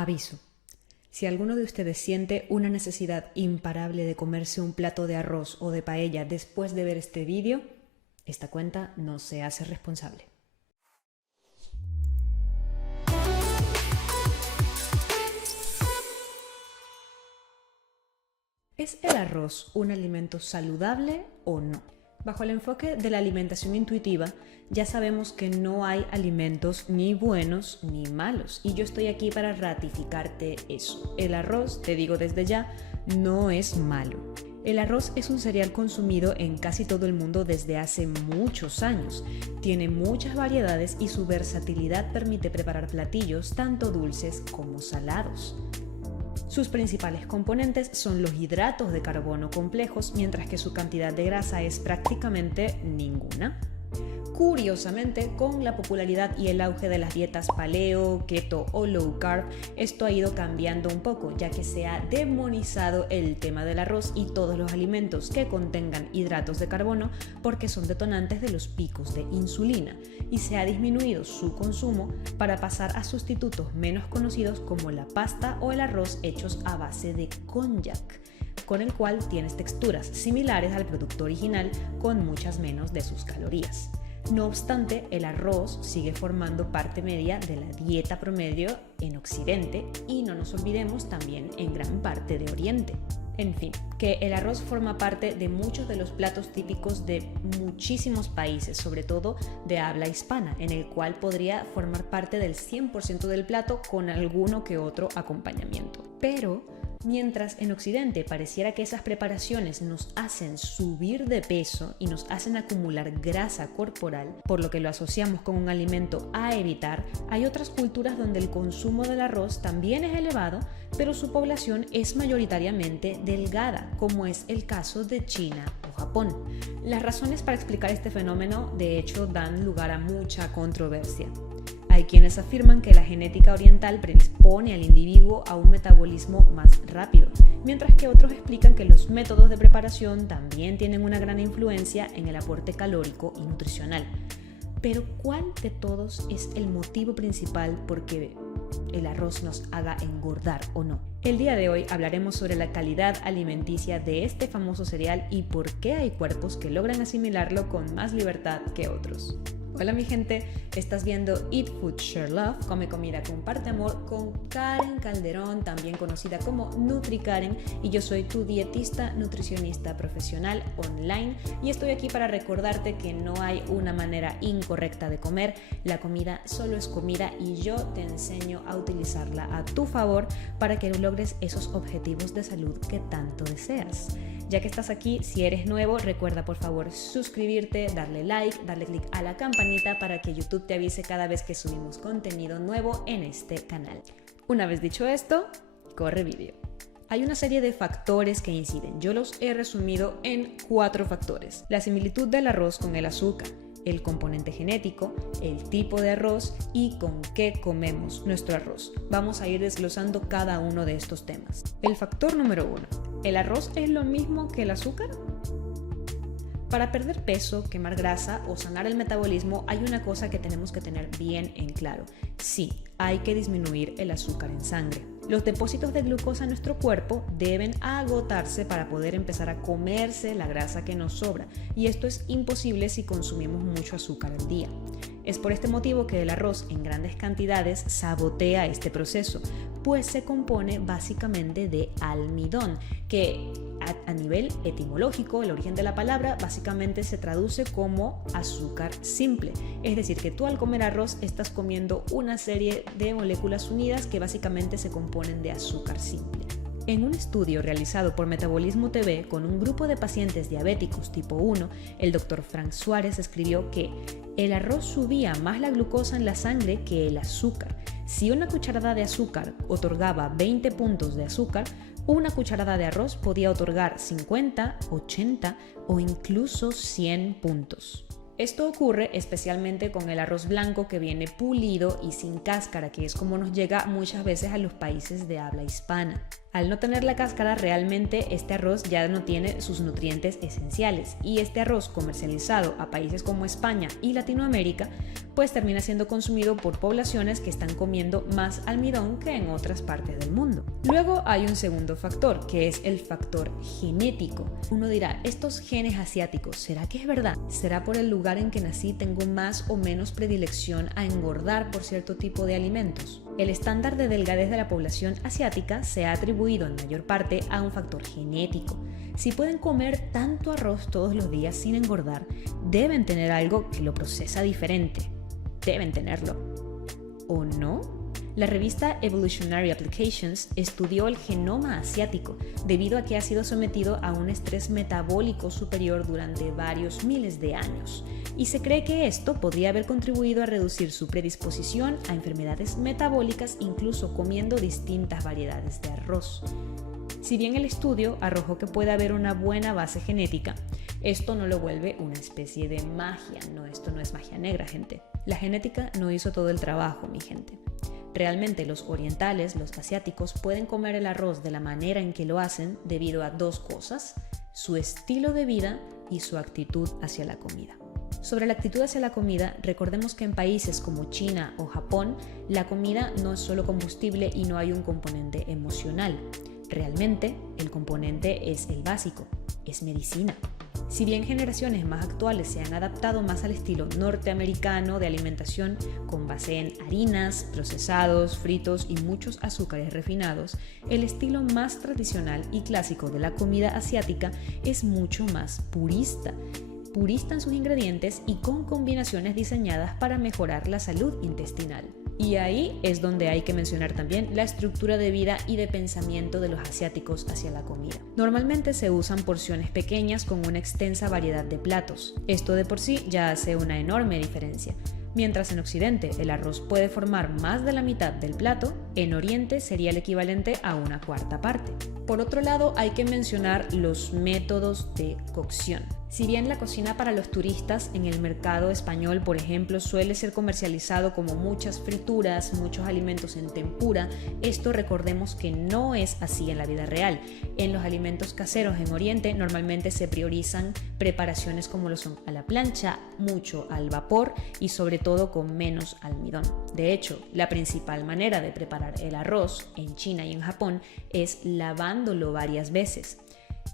Aviso. Si alguno de ustedes siente una necesidad imparable de comerse un plato de arroz o de paella después de ver este vídeo, esta cuenta no se hace responsable. ¿Es el arroz un alimento saludable o no? Bajo el enfoque de la alimentación intuitiva, ya sabemos que no hay alimentos ni buenos ni malos, y yo estoy aquí para ratificarte eso. El arroz, te digo desde ya, no es malo. El arroz es un cereal consumido en casi todo el mundo desde hace muchos años. Tiene muchas variedades y su versatilidad permite preparar platillos tanto dulces como salados. Sus principales componentes son los hidratos de carbono complejos, mientras que su cantidad de grasa es prácticamente ninguna. Curiosamente, con la popularidad y el auge de las dietas paleo, keto o low carb, esto ha ido cambiando un poco, ya que se ha demonizado el tema del arroz y todos los alimentos que contengan hidratos de carbono porque son detonantes de los picos de insulina, y se ha disminuido su consumo para pasar a sustitutos menos conocidos como la pasta o el arroz hechos a base de konjac, con el cual tienes texturas similares al producto original con muchas menos de sus calorías. No obstante, el arroz sigue formando parte media de la dieta promedio en Occidente y no nos olvidemos también en gran parte de Oriente. En fin, que el arroz forma parte de muchos de los platos típicos de muchísimos países, sobre todo de habla hispana, en el cual podría formar parte del 100% del plato con alguno que otro acompañamiento. Pero mientras en Occidente pareciera que esas preparaciones nos hacen subir de peso y nos hacen acumular grasa corporal, por lo que lo asociamos con un alimento a evitar, hay otras culturas donde el consumo del arroz también es elevado, pero su población es mayoritariamente delgada, como es el caso de China o Japón. Las razones para explicar este fenómeno, de hecho, dan lugar a mucha controversia. Hay quienes afirman que la genética oriental predispone al individuo a un metabolismo más rápido, mientras que otros explican que los métodos de preparación también tienen una gran influencia en el aporte calórico y nutricional. Pero ¿cuál de todos es el motivo principal por qué el arroz nos haga engordar o no? El día de hoy hablaremos sobre la calidad alimenticia de este famoso cereal y por qué hay cuerpos que logran asimilarlo con más libertad que otros. Hola mi gente, estás viendo Eat Food Share Love, Come Comida Comparte Amor, con Karen Calderón, también conocida como NutriKaren, y yo soy tu dietista, nutricionista profesional online, y estoy aquí para recordarte que no hay una manera incorrecta de comer. La comida solo es comida y yo te enseño a utilizarla a tu favor para que logres esos objetivos de salud que tanto deseas. Ya que estás aquí, si eres nuevo, recuerda por favor suscribirte, darle like, darle click a la campanita para que YouTube te avise cada vez que subimos contenido nuevo en este canal. Una vez dicho esto, corre vídeo. Hay una serie de factores que inciden. Yo los he resumido en 4 factores. La similitud del arroz con el azúcar, el componente genético, el tipo de arroz y con qué comemos nuestro arroz. Vamos a ir desglosando cada uno de estos temas. El factor número 1. ¿El arroz es lo mismo que el azúcar? Para perder peso, quemar grasa o sanar el metabolismo hay una cosa que tenemos que tener bien en claro. Sí, hay que disminuir el azúcar en sangre. Los depósitos de glucosa en nuestro cuerpo deben agotarse para poder empezar a comerse la grasa que nos sobra, y esto es imposible si consumimos mucho azúcar al día. Es por este motivo que el arroz en grandes cantidades sabotea este proceso, pues se compone básicamente de almidón, que a nivel etimológico, el origen de la palabra básicamente se traduce como azúcar simple. Es decir, que tú al comer arroz estás comiendo una serie de moléculas unidas que básicamente se componen de azúcar simple. En un estudio realizado por Metabolismo TV con un grupo de pacientes diabéticos tipo 1, el Dr. Frank Suárez escribió que el arroz subía más la glucosa en la sangre que el azúcar. Si una cucharada de azúcar otorgaba 20 puntos de azúcar, una cucharada de arroz podía otorgar 50, 80 o incluso 100 puntos. Esto ocurre especialmente con el arroz blanco que viene pulido y sin cáscara, que es como nos llega muchas veces a los países de habla hispana. Al no tener la cáscara, realmente este arroz ya no tiene sus nutrientes esenciales, y este arroz comercializado a países como España y Latinoamérica pues termina siendo consumido por poblaciones que están comiendo más almidón que en otras partes del mundo. Luego hay un segundo factor, que es el factor genético. Uno dirá, estos genes asiáticos, ¿será que es verdad? ¿Será por el lugar en que nací tengo más o menos predilección a engordar por cierto tipo de alimentos? El estándar de delgadez de la población asiática se ha atribuido en mayor parte a un factor genético. Si pueden comer tanto arroz todos los días sin engordar, deben tener algo que lo procesa diferente. Deben tenerlo. ¿O no? La revista Evolutionary Applications estudió el genoma asiático debido a que ha sido sometido a un estrés metabólico superior durante varios miles de años, y se cree que esto podría haber contribuido a reducir su predisposición a enfermedades metabólicas incluso comiendo distintas variedades de arroz. Si bien el estudio arrojó que puede haber una buena base genética, esto no lo vuelve una especie de magia. No, esto no es magia negra, gente. La genética no hizo todo el trabajo, mi gente. Realmente los orientales, los asiáticos, pueden comer el arroz de la manera en que lo hacen debido a dos cosas: su estilo de vida y su actitud hacia la comida. Sobre la actitud hacia la comida, recordemos que en países como China o Japón, la comida no es solo combustible y no hay un componente emocional. Realmente, el componente es el básico, es medicina. Si bien generaciones más actuales se han adaptado más al estilo norteamericano de alimentación con base en harinas, procesados, fritos y muchos azúcares refinados, el estilo más tradicional y clásico de la comida asiática es mucho más purista en sus ingredientes y con combinaciones diseñadas para mejorar la salud intestinal. Y ahí es donde hay que mencionar también la estructura de vida y de pensamiento de los asiáticos hacia la comida. Normalmente se usan porciones pequeñas con una extensa variedad de platos. Esto de por sí ya hace una enorme diferencia. Mientras en Occidente el arroz puede formar más de la mitad del plato, en Oriente sería el equivalente a una cuarta parte. Por otro lado, hay que mencionar los métodos de cocción. Si bien la cocina para los turistas en el mercado español, por ejemplo, suele ser comercializado como muchas frituras, muchos alimentos en tempura, esto recordemos que no es así en la vida real. En los alimentos caseros en Oriente normalmente se priorizan preparaciones como lo son a la plancha, mucho al vapor y sobre todo con menos almidón. De hecho, la principal manera de preparar el arroz en China y en Japón es lavándolo varias veces.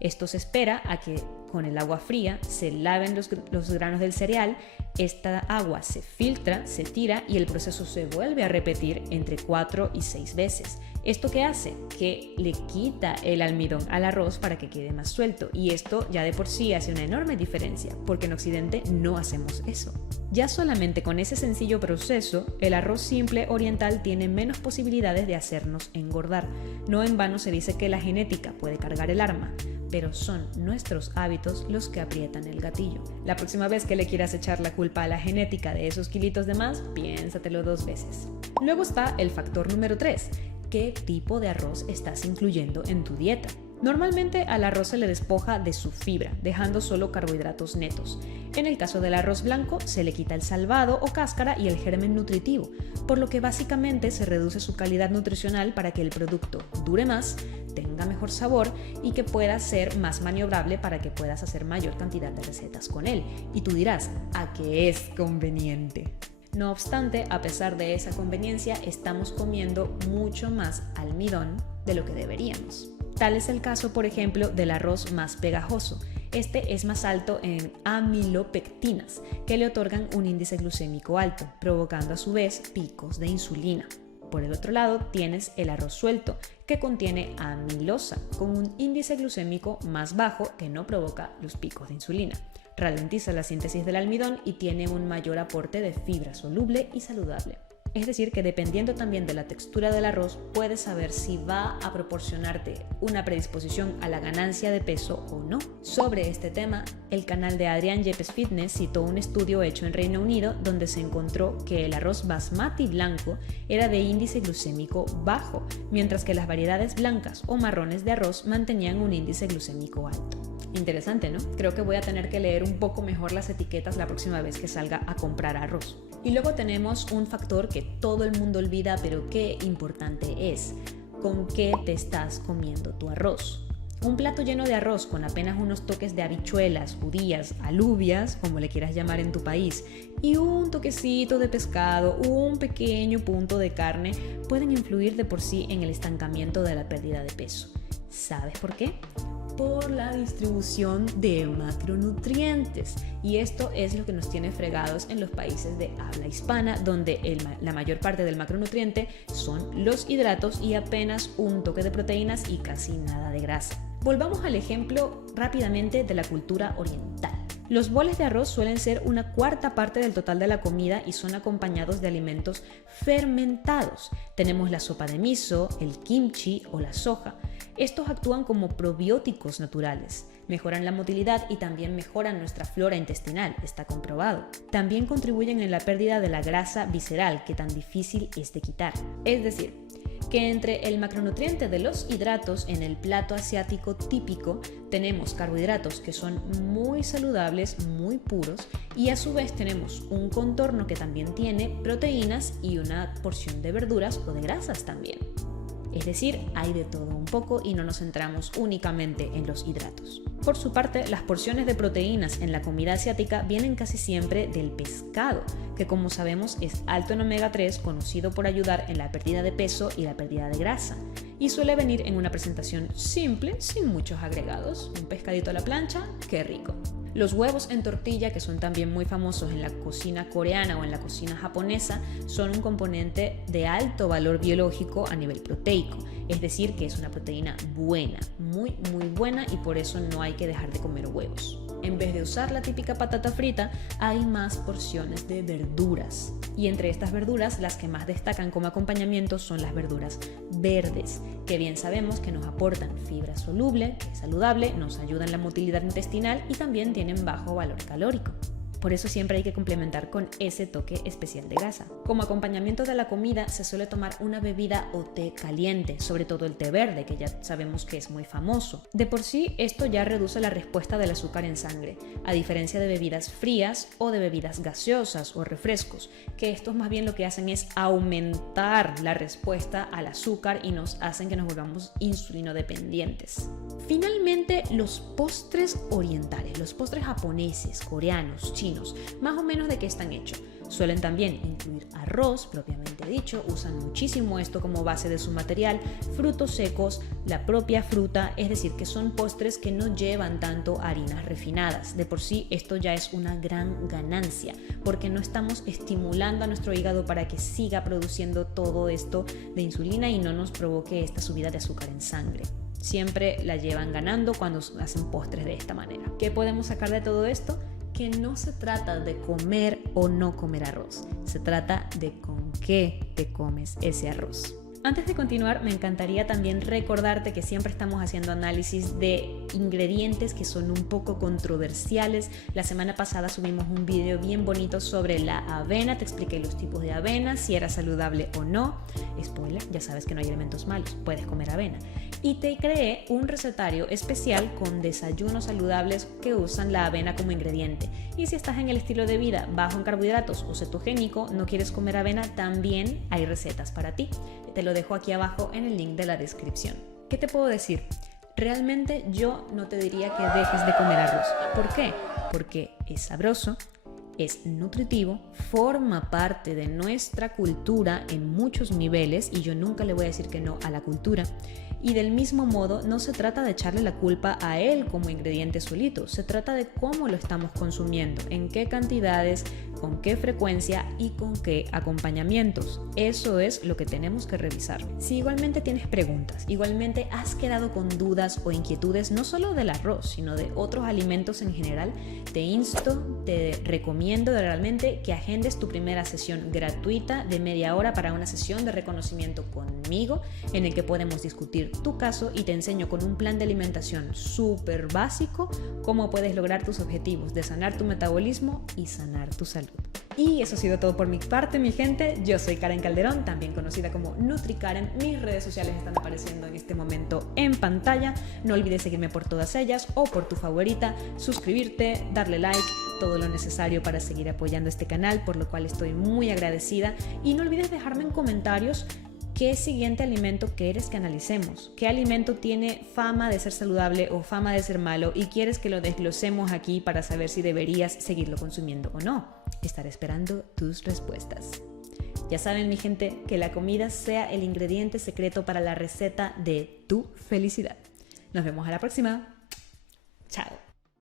Esto se espera a que con el agua fría se laven los granos del cereal, esta agua se filtra, se tira y el proceso se vuelve a repetir entre 4 y 6 veces. ¿Esto qué hace? Que le quita el almidón al arroz para que quede más suelto, y esto ya de por sí hace una enorme diferencia, porque en Occidente no hacemos eso. Ya solamente con ese sencillo proceso, el arroz simple oriental tiene menos posibilidades de hacernos engordar. No en vano se dice que la genética puede cargar el arma, pero son nuestros hábitos los que aprietan el gatillo. La próxima vez que le quieras echar la culpa a la genética de esos kilitos de más, piénsatelo 2 veces. Luego está el factor número 3. ¿Qué tipo de arroz estás incluyendo en tu dieta? Normalmente al arroz se le despoja de su fibra, dejando solo carbohidratos netos. En el caso del arroz blanco, se le quita el salvado o cáscara y el germen nutritivo, por lo que básicamente se reduce su calidad nutricional para que el producto dure más, tenga mejor sabor y que pueda ser más maniobrable para que puedas hacer mayor cantidad de recetas con él. Y tú dirás, ¿a qué es conveniente? No obstante, a pesar de esa conveniencia, estamos comiendo mucho más almidón de lo que deberíamos. Tal es el caso, por ejemplo, del arroz más pegajoso. Este es más alto en amilopectinas, que le otorgan un índice glucémico alto, provocando a su vez picos de insulina. Por el otro lado, tienes el arroz suelto, que contiene amilosa, con un índice glucémico más bajo que no provoca los picos de insulina. Ralentiza la síntesis del almidón y tiene un mayor aporte de fibra soluble y saludable. Es decir, que dependiendo también de la textura del arroz, puedes saber si va a proporcionarte una predisposición a la ganancia de peso o no. Sobre este tema, el canal de Adrián Yepes Fitness citó un estudio hecho en Reino Unido donde se encontró que el arroz basmati blanco era de índice glucémico bajo, mientras que las variedades blancas o marrones de arroz mantenían un índice glucémico alto. Interesante, ¿no? Creo que voy a tener que leer un poco mejor las etiquetas la próxima vez que salga a comprar arroz. Y luego tenemos un factor que todo el mundo olvida, pero qué importante es: ¿con qué te estás comiendo tu arroz? Un plato lleno de arroz con apenas unos toques de habichuelas, judías, alubias, como le quieras llamar en tu país, y un toquecito de pescado, un pequeño punto de carne, pueden influir de por sí en el estancamiento de la pérdida de peso. ¿Sabes por qué? Por la distribución de macronutrientes, y esto es lo que nos tiene fregados en los países de habla hispana, donde la mayor parte del macronutriente son los hidratos y apenas un toque de proteínas y casi nada de grasa. Volvamos al ejemplo rápidamente de la cultura oriental. Los boles de arroz suelen ser una cuarta parte del total de la comida y son acompañados de alimentos fermentados. Tenemos la sopa de miso, el kimchi o la soja. Estos actúan como probióticos naturales, mejoran la motilidad y también mejoran nuestra flora intestinal, está comprobado. También contribuyen en la pérdida de la grasa visceral, que tan difícil es de quitar. Es decir, que entre el macronutriente de los hidratos en el plato asiático típico tenemos carbohidratos que son muy saludables, muy puros, y a su vez tenemos un contorno que también tiene proteínas y una porción de verduras o de grasas también. Es decir, hay de todo un poco y no nos centramos únicamente en los hidratos. Por su parte, las porciones de proteínas en la comida asiática vienen casi siempre del pescado, que como sabemos es alto en omega 3, conocido por ayudar en la pérdida de peso y la pérdida de grasa, y suele venir en una presentación simple, sin muchos agregados. Un pescadito a la plancha, ¡qué rico! Los huevos en tortilla, que son también muy famosos en la cocina coreana o en la cocina japonesa, son un componente de alto valor biológico a nivel proteico, es decir, que es una proteína buena, muy buena, y por eso no hay que dejar de comer huevos. En vez de usar la típica patata frita, hay más porciones de verduras. Y entre estas verduras, las que más destacan como acompañamiento son las verduras verdes, que bien sabemos que nos aportan fibra soluble, que es saludable, nos ayudan en la motilidad intestinal y también tienen bajo valor calórico. Por eso siempre hay que complementar con ese toque especial de grasa. Como acompañamiento de la comida se suele tomar una bebida o té caliente, sobre todo el té verde, que ya sabemos que es muy famoso. De por sí, esto ya reduce la respuesta del azúcar en sangre, a diferencia de bebidas frías o de bebidas gaseosas o refrescos, que estos más bien lo que hacen es aumentar la respuesta al azúcar y nos hacen que nos volvamos insulinodependientes. Finalmente, los postres orientales, los postres japoneses, coreanos, chinos, más o menos de qué están hechos. Suelen también incluir arroz, propiamente dicho, usan muchísimo esto como base de su material, frutos secos, la propia fruta, es decir, que son postres que no llevan tanto harinas refinadas. De por sí esto ya es una gran ganancia, porque no estamos estimulando a nuestro hígado para que siga produciendo todo esto de insulina y no nos provoque esta subida de azúcar en sangre. Siempre la llevan ganando cuando hacen postres de esta manera. ¿Qué podemos sacar de todo esto? Que no se trata de comer o no comer arroz, se trata de con qué te comes ese arroz. Antes de continuar, me encantaría también recordarte que siempre estamos haciendo análisis de ingredientes que son un poco controversiales. La semana pasada subimos un video bien bonito sobre la avena, te expliqué los tipos de avena, si era saludable o no. Spoiler, ya sabes que no hay elementos malos, puedes comer avena. Y te creé un recetario especial con desayunos saludables que usan la avena como ingrediente. Y si estás en el estilo de vida bajo en carbohidratos o cetogénico, no quieres comer avena, también hay recetas para ti. Te lo dejo aquí abajo en el link de la descripción. ¿Qué te puedo decir? Realmente yo no te diría que dejes de comer arroz. ¿Por qué? Porque es sabroso, es nutritivo, forma parte de nuestra cultura en muchos niveles y yo nunca le voy a decir que no a la cultura. Y del mismo modo, no se trata de echarle la culpa a él como ingrediente solito, se trata de cómo lo estamos consumiendo, en qué cantidades, con qué frecuencia y con qué acompañamientos. Eso es lo que tenemos que revisar. Si igualmente tienes preguntas, igualmente has quedado con dudas o inquietudes, no solo del arroz, sino de otros alimentos en general, te insto, te recomiendo recomiendo realmente que agendes tu primera sesión gratuita de media hora para una sesión de reconocimiento conmigo, en el que podemos discutir tu caso y te enseño con un plan de alimentación súper básico cómo puedes lograr tus objetivos de sanar tu metabolismo y sanar tu salud. Y eso ha sido todo por mi parte, mi gente. Yo soy Karen Calderón, también conocida como NutriKaren. Mis redes sociales están apareciendo en este momento en pantalla. No olvides seguirme por todas ellas o por tu favorita, suscribirte, darle like, todo lo necesario para seguir apoyando este canal, por lo cual estoy muy agradecida. Y no olvides dejarme en comentarios qué siguiente alimento quieres que analicemos, qué alimento tiene fama de ser saludable o fama de ser malo y quieres que lo desglosemos aquí para saber si deberías seguirlo consumiendo o no. Estaré esperando tus respuestas. Ya saben, mi gente, que la comida sea el ingrediente secreto para la receta de tu felicidad. Nos vemos a la próxima. Chao.